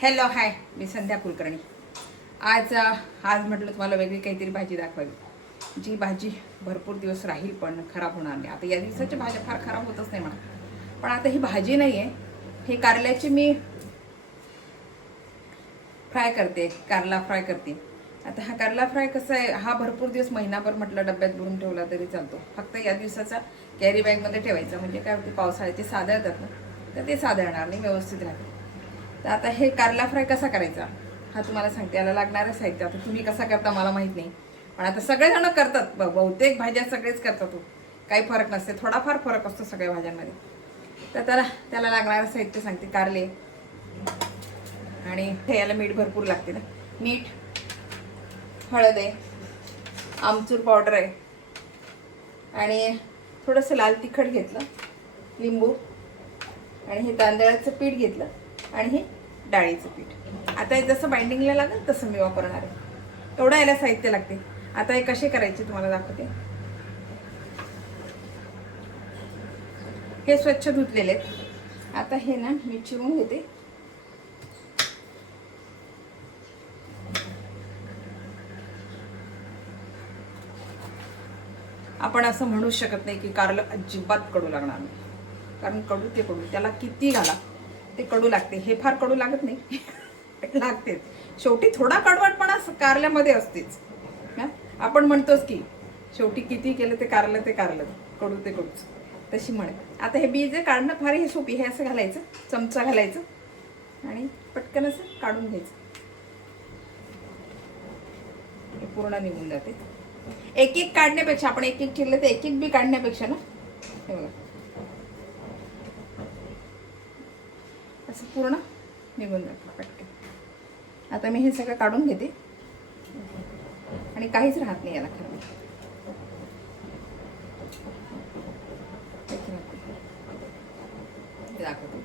Hello hi, मी संध्या कुलकर्णी. आज म्हटलं तुम्हाला वेगळी काहीतरी भाजी दाखवावी, जी भाजी भरपूर दिवस राहील पण खराब होणार नाही. आता या दिवसाच्या भाज्या फार खराब होतच नाही म्हणा, पण आता ही भाजी नाही आहे, हे कारल्याची मी फ्राय करते, कारला फ्राय करते. आता हा कारला फ्राय कसा आहे, हा भरपूर दिवस महिनाभर म्हटलं डब्यात भरून ठेवला तरी चालतो. फक्त या दिवसाचा कॅरी बॅगमध्ये ठेवायचा, म्हणजे काय होते पावसाळ्याचे सादळतात ना, तर ते सादळणार नाही, व्यवस्थित राहते. तर आता हे कारला फ्राय कसा करायचा हा तुम्हाला सांगते. याला लागणारं साहित्य, आता तुम्ही कसा करता मला माहीत नाही, पण आता सगळेजण करतात, बहुतेक भाज्या सगळेच करतात हो. काही फरक नसते, थोडाफार फरक असतो सगळ्या भाज्यांमध्ये. तर त्याला लागणारं साहित्य सांगते. कारले, आणि याला मीठ भरपूर लागते ना, मीठ, हळद आहे, आमचूर पावडर आहे, आणि थोडंसं लाल तिखट घेतलं, लिंबू, आणि हे तांदळाचं पीठ घेतलं, आणि हे डाळीचं पीठ. आता हे जसं बाइंडिंगला लागेल तसं मी वापरणार आहे. एवढं याला साहित्य लागते. आता हे कसे करायचे तुम्हाला दाखवते. हे स्वच्छ धुतलेले आहेत. आता हे ना मी चिरून घेते. आपण असं म्हणू शकत नाही की कारलं अजिबात कडू लागणार नाही, कारण कडू ते कडू, त्याला किती घाला ते कडू लागते. हे फार कडू लागत नाही लागतेच शेवटी, थोडा कडवटपणा कारल्यामध्ये असतेच. आपण म्हणतोच की शेवटी किती केलं ते कारलं कडू ते कडूच, तशी म्हणे. आता हे बीज काढणं फार हे सोपी. हे असं घालायचं, चमचा घालायचं, आणि पटकन असं काढून घ्यायचं. हे पूर्ण निघून जाते. एक एक काढण्यापेक्षा, आपण एक एक चिरलं तर एक एक बी काढण्यापेक्षा ना, हे बघा असं पूर्ण निघून जातं पटकन. आता मी हे सगळं काढून घेते, आणि काहीच राहत नाही याला खरं दाखवते.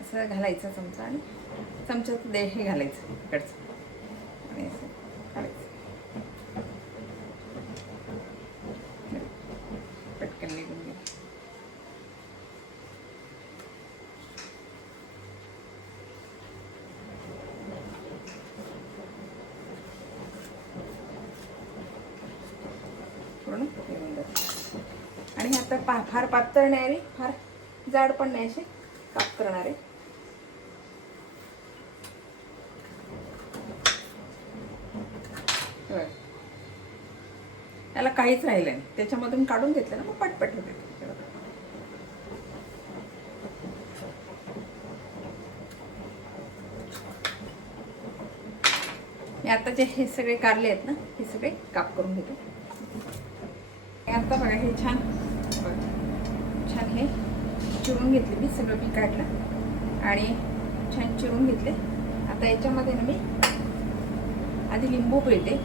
असं घालायचं चमचा, आणि चमच्यात हे घालायचं इकडचं, आणि असं घालायचं. पटकन निघून घे. पूर्ण निघून जातं. आणि आता फार पातळ नाही आणि फार जाड पण नाही, असे काप करणार आहे. त्याला काहीच राहिलं नाही, त्याच्यामधून काढून घेतलं ना, मग पटपट होते. मी आता जे हे सगळे कारले आहेत ना, हे सगळे काप करून घेतो. आता बघा हे छान छान हे चिरून घेतले मी, सगळं बी काढलं आणि छान चिरून घेतले. आता याच्यामध्ये ना मी आधी लिंबू पिळते.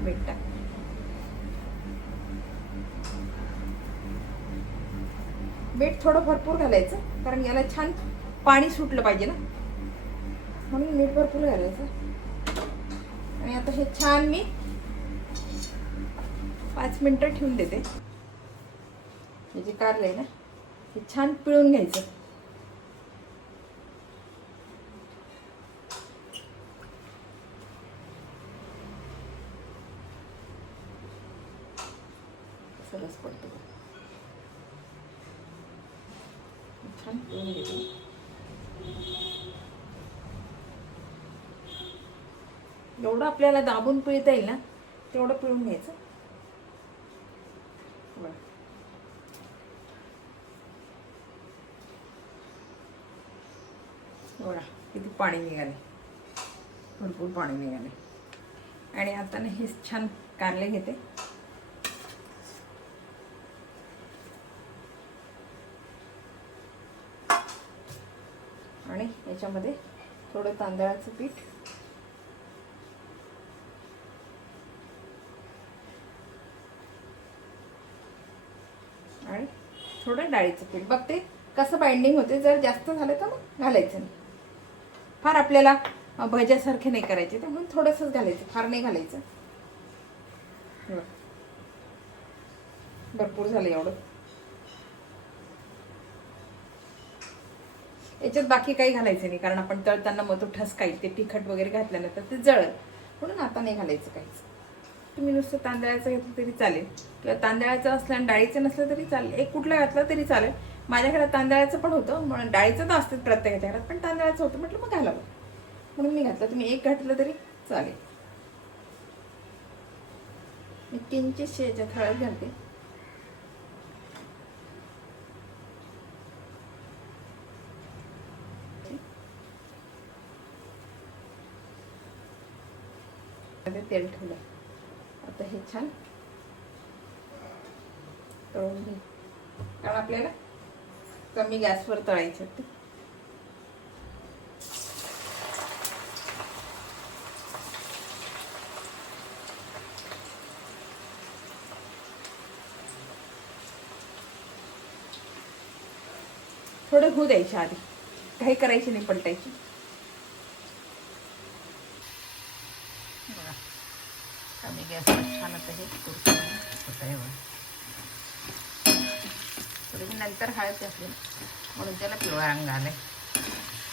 मीठ मीठ थोडं भरपूर घालायचं, कारण याला छान पाणी सुटलं पाहिजे ना, म्हणून मीठ भरपूर घालायचं. आणि आता हे छान मी 5 मिनिटं ठेवून देते. हे जे कारलं आहे ना, हे छान पिळून घ्यायचं. सरस पडतो, छान पिळून घेते. एवढं आपल्याला दाबून पिळता येईल ना, तेवढं पिळून घ्यायचं. बघा किती पाणी निघाले, भरपूर पाणी निघाले. आणि आता ना हे छान कारले घेते, आणि याच्यामध्ये थोडं तांदळाचं पीठ, आणि थोडं डाळीचं पीठ. बघते कसं बाइंडिंग होते. जर जास्त झालं तर मग घालायचं नाही. फार आपल्याला भज्यासारखे नाही करायचे, तर म्हणून थोडंसंच घालायचं, फार नाही घालायचं. भरपूर झालं एवढं. याच्यात बाकी काही घालायचं नाही, कारण आपण तळताना मग तो ठसकाईल, ते तिखट वगैरे घातल्यानंतर ते जळल, म्हणून आता नाही घालायचं काहीच. तुम्ही नुसतं तांदळाचं घेतलं तरी चालेल, किंवा तांदळाचं असलं आणि डाळीचं नसलं तरी चालेल. एक कुठलं घातलं तरी चालेल. माझ्या घरात तांदळाचं पण होतं, म्हणून डाळीचं तर असतं प्रत्येकाच्या घरात, पण तांदळाचं होतं म्हटलं मग घालावं, म्हणून मी घातलं. तुम्ही एक घातलं तरी चालेल. मी किंचितशी याच्यात हळद घालते. तेल ठेवलं. आता हे छान तळून घे, कारण आपल्याला कमी गॅसवर तळायचं ते. थोडं होऊ द्यायचे आधी, काही करायची नाही, पलटायची. कमी गॅसवर छान आता हे कुरकुरीत होत आहे. थोडी नंतर हळद घातली म्हणून त्याला पिवळा रंग आलाय.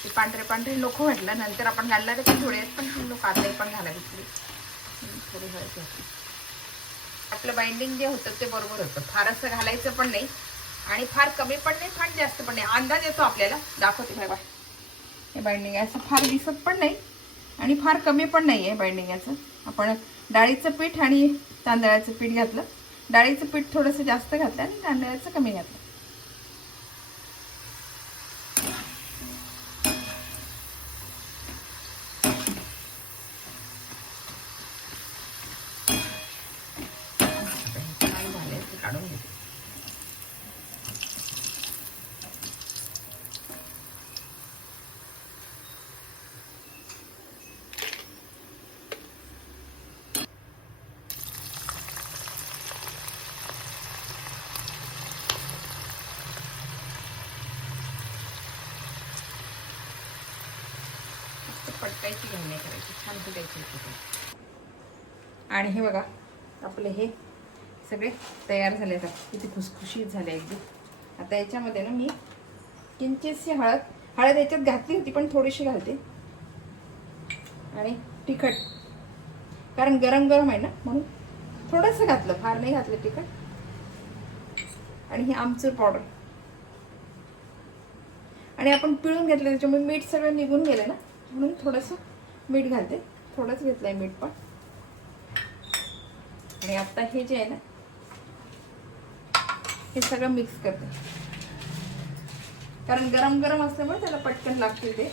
ते पांढरे पांढरे नको म्हटलं, नंतर आपण घालणार आहे थोडे, पण लोक आताही पण घालावी थोडी हळद घातली. आपलं बाइंडिंग जे होतं ते बरोबर होतं. फार असं घालायचं पण नाही आणि फार कमी पण नाही, फार जास्त पण नाही. अंदाज येतो आपल्याला. दाखवते बाय बाय. हे बाइंडिंग असं फार दिसत पण नाही आणि फार कमी पण नाही आहे बाइंडिंग याचं. आपण डाळीचं पीठ आणि तांदळाचं पीठ घातलं. डाळीचं पीठ थोडंसं जास्त घातलं आणि तांदळाचं कमी घातलं. काढून घेते. पटकायची घाई नाही करायची, छान फुटायची. आणि हे बघा आपले हे सगळे तयार झाले. आता किती खुसखुशीत झाले एकदम. आता याच्यामध्ये ना मी किंचितशी हळद याच्यात घातली होती, पण थोडीशी घालते. आणि तिखट, कारण गरम गरम आहे ना म्हणून थोडंसं घातलं, फार नाही घातलं तिखट. आणि ही आमचूर पावडर, आणि आपण पिळून घेतलं त्याच्यामुळे मीठ सगळं निघून गेलं ना, म्हणून थोडंसं मीठ घालते. थोडंच घेतलंय मीठ पण. आणि आता हे जे आहे ना हे सगळं मिक्स करते, कारण गरम गरम असल्यामुळे त्याला पटकन लागते ते,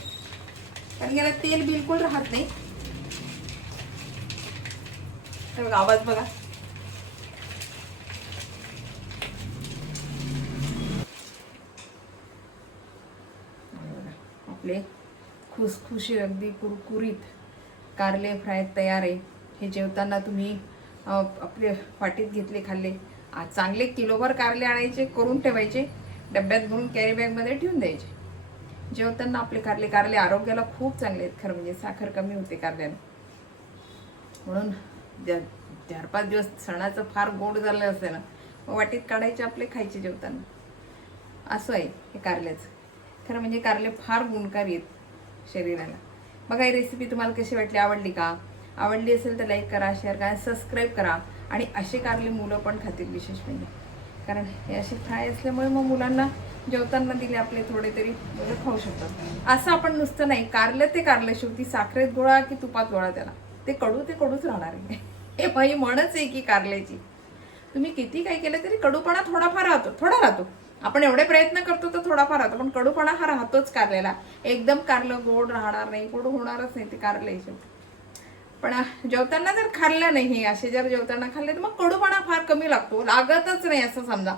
कारण याला तेल बिलकुल राहत नाही. तर बघा आवाज बघा. आपले खुसखुशी अगदी कुरकुरीत कारले फ्राय तयार आहे. हे जेवताना तुम्ही आपले वाटीत घेतले, खाल्ले. आज चांगले किलोभर कारले आणायचे, करून ठेवायचे, डब्यात भरून कॅरी बॅगमध्ये ठेवून द्यायचे. जेवताना आपले कारले आरोग्याला खूप चांगले आहेत. खरं म्हणजे साखर कमी होते कारल्यानं. म्हणून 4-5 दिवस सणाचं फार गोड झालं असेल ना, मग वाटीत काढायचे आपले, खायचे जेवताना. असं आहे हे कारल्याचं. खरं म्हणजे कारले फार गुणकारी आहेत शरीराला. बघा ही रेसिपी तुम्हाला कशी वाटली, आवडली का? आवडली असेल तर लाईक करा, शेअर करा, सबस्क्राईब करा. आणि असे कारले मुलं पण खातील विशेष म्हणजे, कारण हे असे फ्राय असल्यामुळे मग मुलांना जेवताना दिले आपले थोडे तरी मुलं खाऊ शकतात. असं आपण नुसतं नाही, कारलं ते कारलं, शेवटी साखरेत गोळा की तुपात गोळा, त्याला ते कडूच राहणार आहे. हे माझी म्हणच आहे की कारल्याची तुम्ही किती काही केलं तरी कडूपणा थोडा राहतो. आपण एवढे प्रयत्न करतो तर थोडाफार राहतो, पण कडूपणा हा राहतोच कारल्याला. एकदम कारलं गोड राहणार नाही, गोड होणारच नाही ते कारले शेवटी. पण जेवताना जर खाल्लं नाही, असे जर जेवताना खाल्ले तर मग कडूपणा फार कमी लागतो, लागतच नाही असं समजा.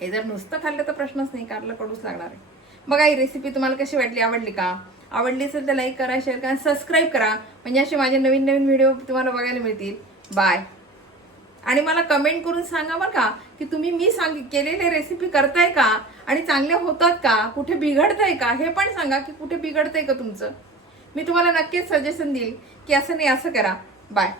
हे जर नुसतं खाल्लं तर प्रश्नच नाही, कारलं कडूच लागणार आहे. बघा ही रेसिपी तुम्हाला कशी वाटली, आवडली का? आवडली असेल तर लाईक करा, शेअर करा, सबस्क्राईब करा, म्हणजे असे माझे नवीन व्हिडिओ तुम्हाला बघायला मिळतील. बाय. आणि मला कमेंट करून सांगा बरं का की तुम्ही मी केलेले रेसिपी करताय का आणि चांगले होतात का, कुठे बिघडतंय का हे पण सांगा की कुठे बिघडतंय का तुमचं. मी तुम्हाला नक्कीच सजेशन देईल की असं नाही असं करा. बाय.